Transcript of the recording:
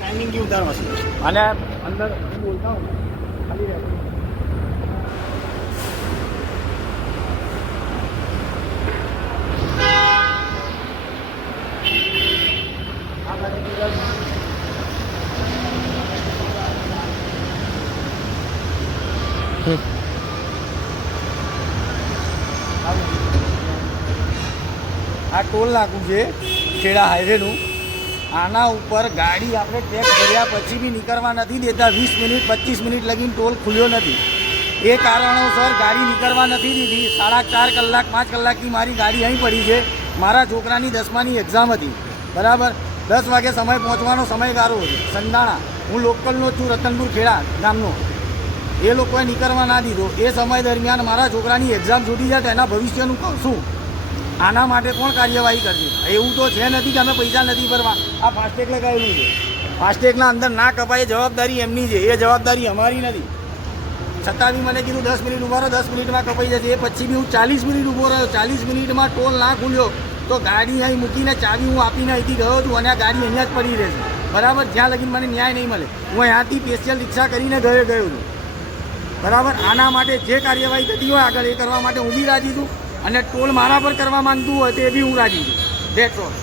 timing की उतार machine અને અંદર બોલતા હું ખાલી રહે આ ટોલ નાકું છે ખેડા હાઈવેનું આના ઉપર ગાડી આપણે ટેક્સ ભર્યા પછી બી નીકળવા નથી દેતા 20 મિનિટ 25 મિનિટ લગીને ટોલ ખુલ્યો નથી એ કારણોસર ગાડી નીકળવા નથી દીધી 4.5 કલાક 5 કલાકથી મારી ગાડી અહીં પડી છે મારા છોકરાની 10માની એક્ઝામ હતી બરાબર 10 વાગે સમય પહોંચવાનો સમયગાળો છે સંડાણા હું લોકલનો છું રતનપુર ખેડા ગામનો એ લોકોએ નીકળવા ના દીધો એ સમય દરમિયાન મારા છોકરાની એક્ઝામ છૂટી જાય તો એના ભવિષ્યનું કહું શું આના માટે કોણ કાર્યવાહી કરશે એવું તો છે નથી કે અમે પૈસા નથી ભરવા આ ફાસ્ટેગ લગાવેલું છે ફાસ્ટેગના અંદર ના કપાય જવાબદારી એમની છે એ જવાબદારી અમારી નથી છતાં બી મને કીધું 10 મિનિટ ઊભા રહો 10 મિનિટમાં કપાઈ જશે એ પછી બી હું 40 મિનિટ ઊભો રહ્યો 40 મિનિટમાં ટોલ ના ખુલ્યો તો ગાડી અહીં મૂકીને ચાવી હું આપીને અહીંથી ગયો છું અને આ ગાડી અહીંયા જ પડી રહેશે બરાબર જ્યાં લગીને મને ન્યાય નહીં મળે હું અહીંયાથી સ્પેશિયલ રિક્ષા કરીને ગયો છું બરાબર આના માટે જે કાર્યવાહી થતી હોય આગળ એ કરવા માટે હું બી રાજી છું અને ટોલ મારા પર કરવા માંગતું હોય તો એ બી હું રાજી છું ધેટ્સ ઓલ